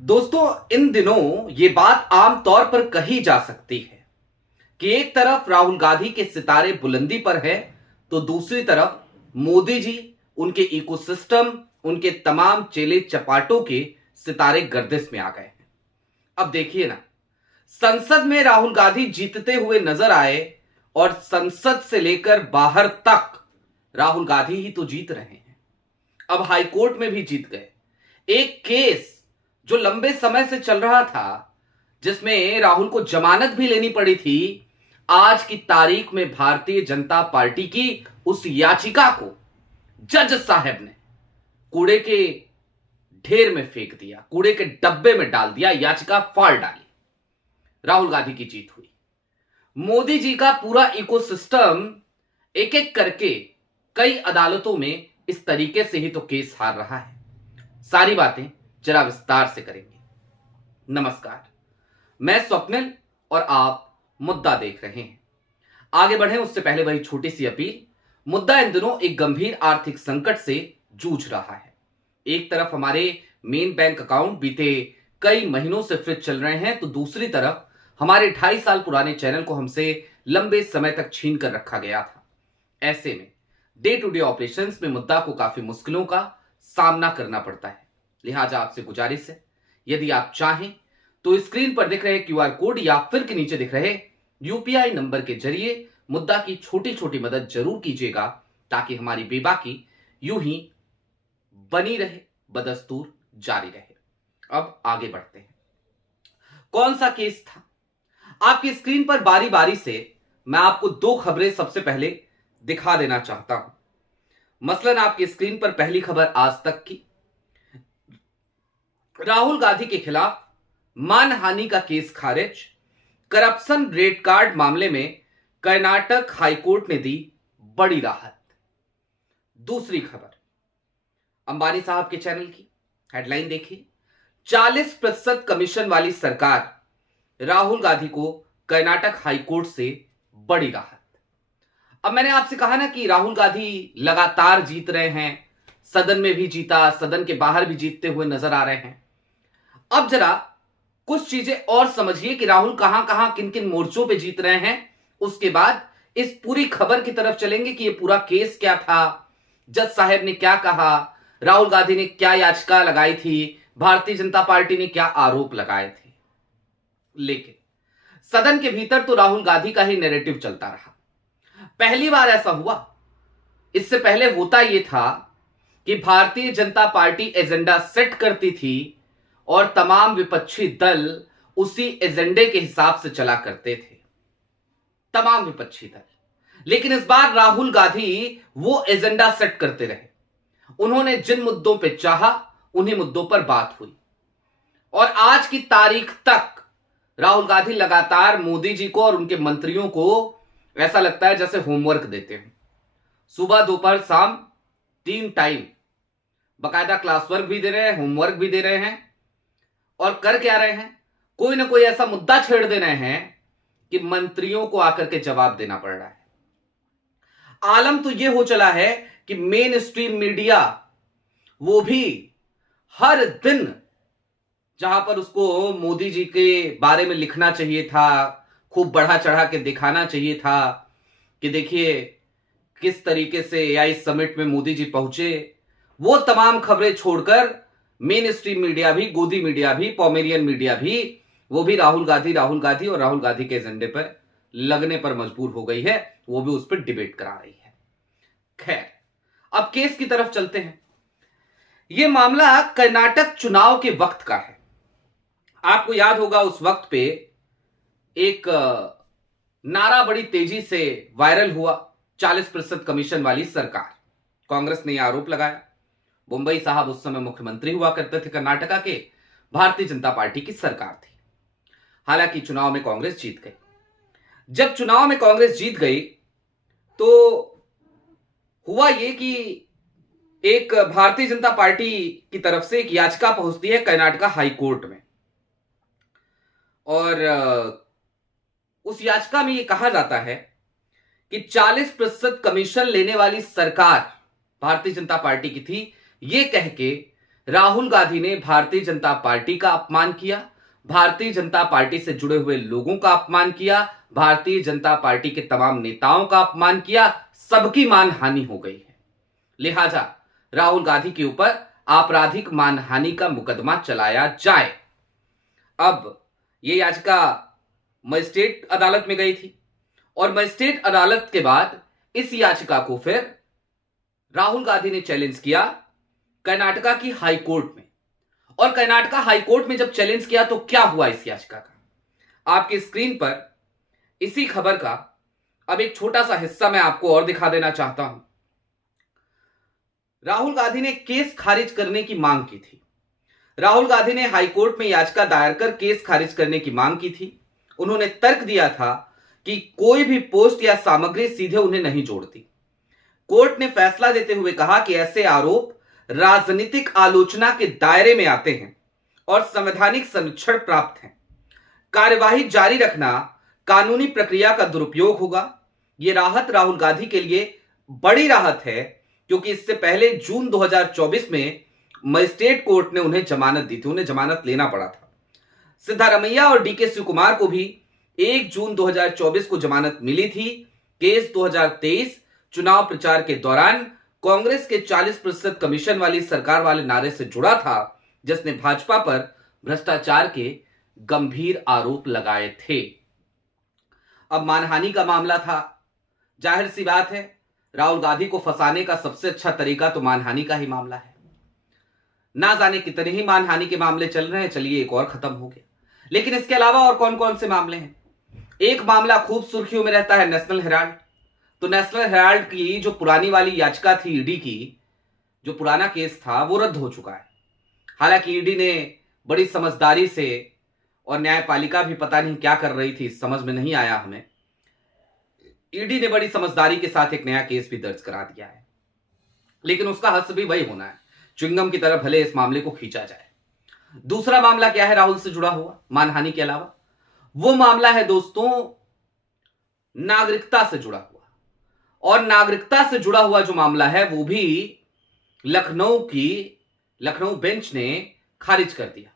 दोस्तों, इन दिनों ये बात आम तौर पर कही जा सकती है कि एक तरफ राहुल गांधी के सितारे बुलंदी पर है, तो दूसरी तरफ मोदी जी, उनके इकोसिस्टम, उनके तमाम चेले चपाटों के सितारे गर्दिश में आ गए हैं। अब देखिए ना, संसद में राहुल गांधी जीतते हुए नजर आए और संसद से लेकर बाहर तक राहुल गांधी ही तो जीत रहे हैं। अब हाईकोर्ट में भी जीत गए। एक केस जो लंबे समय से चल रहा था, जिसमें राहुल को जमानत भी लेनी पड़ी थी, आज की तारीख में भारतीय जनता पार्टी की उस याचिका को जज साहब ने कूड़े के ढेर में फेंक दिया, कूड़े के डब्बे में डाल दिया, याचिका फाड़ डाली। राहुल गांधी की जीत हुई। मोदी जी का पूरा इकोसिस्टम एक एक करके कई अदालतों में इस तरीके से ही तो केस हार रहा है। सारी बातें जरा विस्तार से करेंगे। नमस्कार, मैं स्वप्निल और आप मुद्दा देख रहे हैं। आगे बढ़ें उससे पहले वही छोटी सी अपील। मुद्दा इन दिनों एक गंभीर आर्थिक संकट से जूझ रहा है। एक तरफ हमारे मेन बैंक अकाउंट बीते कई महीनों से फ्रीज चल रहे हैं, तो दूसरी तरफ हमारे 2.5 साल पुराने चैनल को हमसे लंबे समय तक छीन कर रखा गया था। ऐसे में डे टू डे ऑपरेशंस में मुद्दा को काफी मुश्किलों का सामना करना पड़ता है। लिहाजा आपसे गुजारिश है, यदि आप चाहें तो स्क्रीन पर दिख रहे क्यूआर कोड या फिर के नीचे दिख रहे यूपीआई नंबर के जरिए मुद्दा की छोटी छोटी मदद जरूर कीजिएगा, ताकि हमारी बेबाकी यूं ही बनी रहे, बदस्तूर जारी रहे। अब आगे बढ़ते हैं। कौन सा केस था? आपकी स्क्रीन पर बारी बारी से मैं आपको 2 खबरें सबसे पहले दिखा देना चाहता हूं। मसलन आपकी स्क्रीन पर पहली खबर आज तक की, राहुल गांधी के खिलाफ मानहानि का केस खारिज, करप्शन रेड कार्ड मामले में कर्नाटक हाईकोर्ट ने दी बड़ी राहत। दूसरी खबर अंबानी साहब के चैनल की, हेडलाइन देखिए, 40% कमीशन वाली सरकार, राहुल गांधी को कर्नाटक हाईकोर्ट से बड़ी राहत। अब मैंने आपसे कहा ना कि राहुल गांधी लगातार जीत रहे हैं, सदन में भी जीता, सदन के बाहर भी जीतते हुए नजर आ रहे हैं। अब जरा कुछ चीजें और समझिए कि राहुल कहां कहां किन किन मोर्चों पे जीत रहे हैं। उसके बाद इस पूरी खबर की तरफ चलेंगे कि यह पूरा केस क्या था, जज साहब ने क्या कहा, राहुल गांधी ने क्या याचिका लगाई थी, भारतीय जनता पार्टी ने क्या आरोप लगाए थे। लेकिन सदन के भीतर तो राहुल गांधी का ही नैरेटिव चलता रहा। पहली बार ऐसा हुआ। इससे पहले होता यह था कि Bharatiya Janata party agenda set करती थी और तमाम विपक्षी दल उसी एजेंडे के हिसाब से चला करते थे, तमाम विपक्षी दल। लेकिन इस बार राहुल गांधी वो एजेंडा सेट करते रहे। उन्होंने जिन मुद्दों पे चाहा उन्हीं मुद्दों पर बात हुई, और आज की तारीख तक राहुल गांधी लगातार मोदी जी को और उनके मंत्रियों को ऐसा लगता है जैसे होमवर्क देते हैं। सुबह दोपहर शाम 3 टाइम बकायदा क्लास वर्क भी दे रहे हैं, होमवर्क भी दे रहे हैं, और कर क्या रहे हैं, कोई ना कोई ऐसा मुद्दा छेड़ दे रहे हैं कि मंत्रियों को आकर के जवाब देना पड़ रहा है। आलम तो यह हो चला है कि मेन स्ट्रीम मीडिया वो भी हर दिन, जहां पर उसको मोदी जी के बारे में लिखना चाहिए था, खूब बढ़ा चढ़ा के दिखाना चाहिए था कि देखिए किस तरीके से एआई समिट में मोदी जी पहुंचे, वो तमाम खबरें छोड़कर मेन स्ट्रीम मीडिया भी, गोदी मीडिया भी, पॉमेरियन मीडिया भी, वो भी राहुल गांधी और राहुल गांधी के एजेंडे पर लगने पर मजबूर हो गई है। वो भी उस पर डिबेट करा रही है। खैर, अब केस की तरफ चलते हैं। यह मामला कर्नाटक चुनाव के वक्त का है। आपको याद होगा उस वक्त पे एक नारा बड़ी तेजी से वायरल हुआ, 40% कमीशन वाली सरकार। कांग्रेस ने यह आरोप लगाया। मुंबई साहब उस समय मुख्यमंत्री हुआ करते थे कर्नाटका के, भारतीय जनता पार्टी की सरकार थी। हालांकि चुनाव में कांग्रेस जीत गई। जब चुनाव में कांग्रेस जीत गई तो हुआ यह कि एक भारतीय जनता पार्टी की तरफ से एक याचिका पहुंचती है कर्नाटका हाई कोर्ट में, और उस याचिका में यह कहा जाता है कि 40% कमीशन लेने वाली सरकार भारतीय जनता पार्टी की थी, यह कह के राहुल गांधी ने भारतीय जनता पार्टी का अपमान किया, भारतीय जनता पार्टी से जुड़े हुए लोगों का अपमान किया, भारतीय जनता पार्टी के तमाम नेताओं का अपमान किया, सबकी मानहानि हो गई है। लिहाजा राहुल गांधी के ऊपर आपराधिक मानहानि का मुकदमा चलाया जाए। अब यह याचिका मजिस्ट्रेट अदालत में गई थी और मजिस्ट्रेट अदालत के बाद इस याचिका को फिर राहुल गांधी ने चैलेंज किया कर्नाटका की हाई कोर्ट में। और कर्नाटका हाई कोर्ट में जब चैलेंज किया तो क्या हुआ इस याचिका का, आपकी स्क्रीन पर इसी खबर का अब एक छोटा सा हिस्सा मैं आपको और दिखा देना चाहता हूं। राहुल गांधी ने केस खारिज करने की मांग की थी। राहुल गांधी ने हाई कोर्ट में याचिका दायर कर केस खारिज करने की मांग की थी। उन्होंने तर्क दिया था कि कोई भी पोस्ट या सामग्री सीधे उन्हें नहीं जोड़ती। कोर्ट ने फैसला देते हुए कहा कि ऐसे आरोप राजनीतिक आलोचना के दायरे में आते हैं और संवैधानिक संरक्षण प्राप्त है। कार्यवाही जारी रखना कानूनी प्रक्रिया का दुरुपयोग होगा। यह राहत राहुल गांधी के लिए बड़ी राहत है क्योंकि इससे पहले जून 2024 में मजिस्ट्रेट कोर्ट ने उन्हें जमानत दी थी, उन्हें जमानत लेना पड़ा था। सिद्धारमैया और डीके शिव कुमार को भी 1 जून 2024 को जमानत मिली थी। केस 2023 चुनाव प्रचार के दौरान कांग्रेस के 40% कमीशन वाली सरकार वाले नारे से जुड़ा था, जिसने भाजपा पर भ्रष्टाचार के गंभीर आरोप लगाए थे। अब मानहानि का मामला था। जाहिर सी बात है, राहुल गांधी को फंसाने का सबसे अच्छा तरीका तो मानहानि का ही मामला है। ना जाने कितने ही मानहानि के मामले चल रहे हैं, चलिए एक और खत्म हो गया। लेकिन इसके अलावा और कौन कौन से मामले हैं? एक मामला खूब सुर्खियों में रहता है, नेशनल हेराल्ड। तो नेशनल हेराल्ड की जो पुरानी वाली याचिका थी ईडी की, जो पुराना केस था, वो रद्द हो चुका है। हालांकि ईडी ने बड़ी समझदारी से, और न्यायपालिका भी पता नहीं क्या कर रही थी, समझ में नहीं आया हमें, ईडी ने बड़ी समझदारी के साथ एक नया केस भी दर्ज करा दिया है। लेकिन उसका हश्र भी वही होना है, च्युइंगम की तरह भले इस मामले को खींचा जाए। दूसरा मामला क्या है राहुल से जुड़ा हुआ मानहानि के अलावा? वो मामला है दोस्तों नागरिकता से जुड़ा हुआ। और नागरिकता से जुड़ा हुआ जो मामला है वो भी लखनऊ बेंच ने खारिज कर दिया।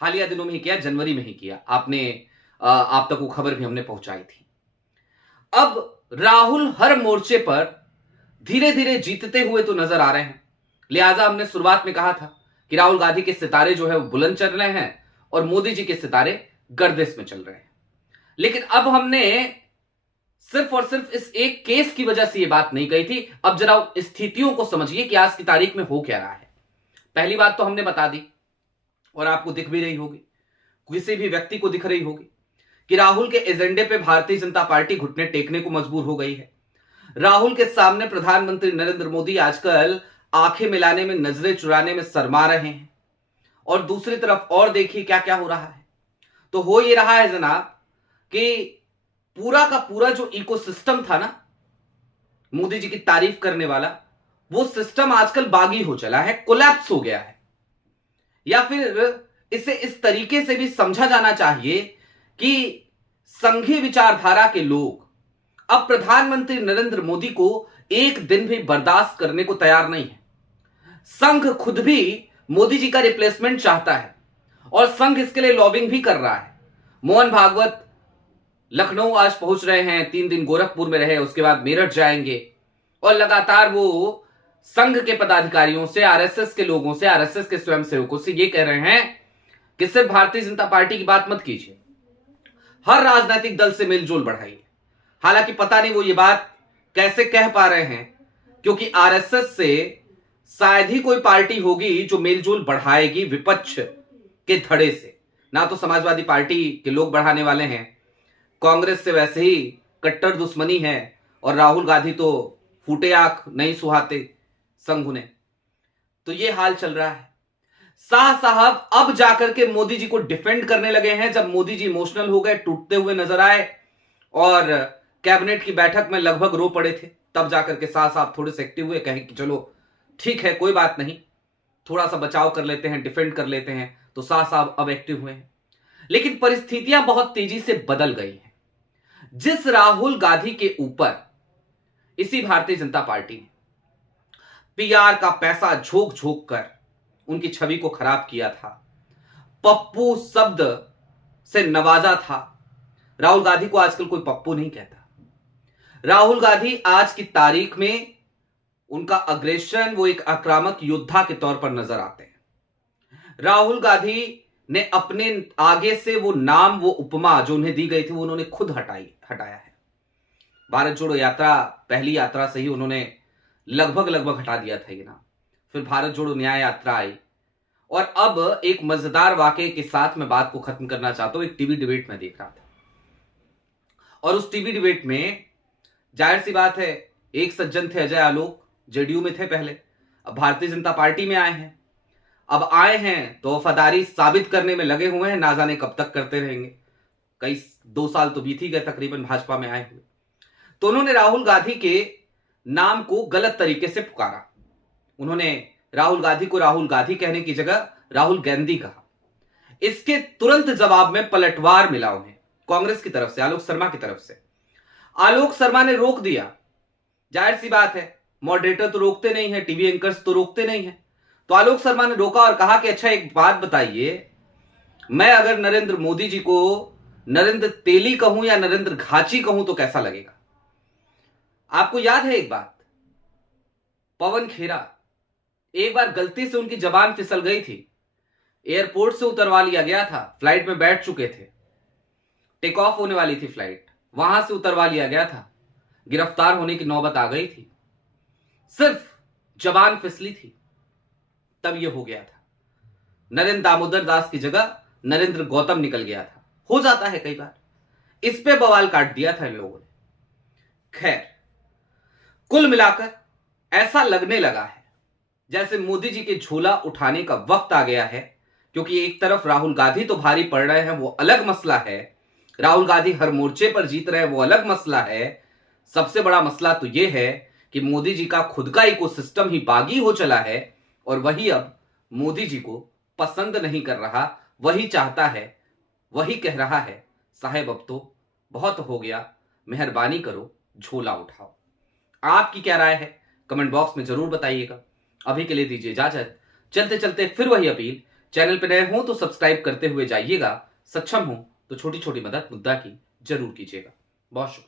हालिया दिनों में ही किया, जनवरी में ही किया। आप तक वो खबर भी हमने पहुंचाई थी। अब राहुल हर मोर्चे पर धीरे धीरे जीतते हुए तो नजर आ रहे हैं। लिहाजा हमने शुरुआत में कहा था कि राहुल गांधी के सितारे जो है वो बुलंद चल रहे हैं और मोदी जी के सितारे गर्दिश में चल रहे हैं। लेकिन अब हमने सिर्फ और सिर्फ इस एक केस की वजह से यह बात नहीं कही थी। अब जरा स्थितियों को समझिए कि आज की तारीख में हो क्या रहा है। पहली बात तो हमने बता दी और आपको दिख भी रही होगी, किसी भी व्यक्ति को दिख रही होगी कि राहुल के एजेंडे पे भारतीय जनता पार्टी घुटने टेकने को मजबूर हो गई है। राहुल के सामने प्रधानमंत्री नरेंद्र मोदी आजकल आंखें मिलाने में, नजरें चुराने में शर्मा रहे हैं। और दूसरी तरफ और देखिए क्या क्या हो रहा है। तो हो ये रहा है जनाब कि पूरा का पूरा जो इकोसिस्टम था ना मोदी जी की तारीफ करने वाला, वो सिस्टम आजकल बागी हो चला है, कोलैप्स हो गया है। या फिर इसे इस तरीके से भी समझा जाना चाहिए कि संघीय विचारधारा के लोग अब प्रधानमंत्री नरेंद्र मोदी को एक दिन भी बर्दाश्त करने को तैयार नहीं है। संघ खुद भी मोदी जी का रिप्लेसमेंट चाहता है और संघ इसके लिए लॉबिंग भी कर रहा है। मोहन भागवत लखनऊ आज पहुंच रहे हैं, 3 दिन गोरखपुर में रहे, उसके बाद मेरठ जाएंगे और लगातार वो संघ के पदाधिकारियों से, आरएसएस के लोगों से, आरएसएस के स्वयंसेवकों से ये कह रहे हैं कि सिर्फ भारतीय जनता पार्टी की बात मत कीजिए, हर राजनीतिक दल से मेलजोल बढ़ाइए। हालांकि पता नहीं वो ये बात कैसे कह पा रहे हैं, क्योंकि आरएसएस से शायद ही कोई पार्टी होगी जो मेलजोल बढ़ाएगी विपक्ष के धड़े से। ना तो समाजवादी पार्टी के लोग बढ़ाने वाले हैं, कांग्रेस से वैसे ही कट्टर दुश्मनी है, और राहुल गांधी तो फूटे आंख नहीं सुहाते संघ उन्हें। तो ये हाल चल रहा है। शाह साहब अब जाकर के मोदी जी को डिफेंड करने लगे हैं। जब मोदी जी इमोशनल हो गए, टूटते हुए नजर आए और कैबिनेट की बैठक में लगभग रो पड़े थे, तब जाकर के शाह साहब थोड़े से एक्टिव हुए, कहे कि चलो ठीक है, कोई बात नहीं, थोड़ा सा बचाव कर लेते हैं, डिफेंड कर लेते हैं। तो शाह साहब अब एक्टिव हुए हैं। लेकिन परिस्थितियां बहुत तेजी से बदल गई हैं। जिस राहुल गांधी के ऊपर इसी भारतीय जनता पार्टी ने पीआर का पैसा झोंक झोंक कर उनकी छवि को खराब किया था, पप्पू शब्द से नवाजा था। राहुल गांधी को आजकल कोई पप्पू नहीं कहता। राहुल गांधी आज की तारीख में उनका अग्रेशन, वो एक आक्रामक योद्धा के तौर पर नजर आते हैं। राहुल गांधी ने अपने आगे से वो नाम, वो उपमा जो उन्हें दी गई थी, वो उन्होंने खुद हटाया है। भारत जोड़ो यात्रा, पहली यात्रा से ही उन्होंने लगभग हटा दिया था ये नाम। फिर भारत जोड़ो न्याय यात्रा आई, और अब एक मजेदार वाकये के साथ मैं बात को खत्म करना चाहता हूं। एक टीवी डिबेट में देख रहा था, और उस टीवी डिबेट में जाहिर सी बात है, एक सज्जन थे अजय आलोक, जेडीयू में थे पहले, अब भारतीय जनता पार्टी में आए हैं। अब आए हैं तो वफादारी साबित करने में लगे हुए हैं, ना जाने कब तक करते रहेंगे। कई 2 साल तो बीत ही गए तकरीबन भाजपा में आए हुए। तो उन्होंने राहुल गांधी के नाम को गलत तरीके से पुकारा। उन्होंने राहुल गांधी को राहुल गांधी कहने की जगह राहुल गांधी कहा। इसके तुरंत जवाब में पलटवार मिला उन्हें कांग्रेस की तरफ से, आलोक शर्मा की तरफ से। आलोक शर्मा ने रोक दिया। जाहिर सी बात है, मॉडरेटर तो रोकते नहीं है, टीवी एंकर्स तो रोकते नहीं है। तो आलोक शर्मा ने रोका और कहा कि अच्छा एक बात बताइए, मैं अगर नरेंद्र मोदी जी को नरेंद्र तेली कहूं या नरेंद्र घाची कहूं तो कैसा लगेगा? आपको याद है एक बात, पवन खेरा, एक बार गलती से उनकी जबान फिसल गई थी, एयरपोर्ट से उतरवा लिया गया था, फ्लाइट में बैठ चुके थे, टेक ऑफ होने वाली थी फ्लाइट, वहां से उतरवा लिया गया था, गिरफ्तार होने की नौबत आ गई थी, सिर्फ जबान फिसली थी, तब यह हो गया था। नरेंद्र दामोदर दास की जगह नरेंद्र गौतम निकल गया था। हो जाता है कई बार। इस पे बवाल काट दिया था इन लोगों ने। खैर, कुल मिलाकर ऐसा लगने लगा है जैसे मोदी जी के झोला उठाने का वक्त आ गया है, क्योंकि एक तरफ राहुल गांधी तो भारी पड़ रहे हैं, वो अलग मसला है। राहुल गांधी हर मोर्चे पर जीत रहे हैं, वो अलग मसला है। सबसे बड़ा मसला तो यह है कि मोदी जी का खुद का इकोसिस्टम ही बागी हो चला है, और वही अब मोदी जी को पसंद नहीं कर रहा, वही चाहता है, वही कह रहा है, साहब अब तो बहुत हो गया, मेहरबानी करो, झोला उठाओ। आपकी क्या राय है कमेंट बॉक्स में जरूर बताइएगा। अभी के लिए दीजिए इजाजत। चलते चलते फिर वही अपील, चैनल पर नए हो तो सब्सक्राइब करते हुए जाइएगा, सक्षम हो तो छोटी छोटी मदद मुद्दा की जरूर कीजिएगा। बहुत शुक्रिया।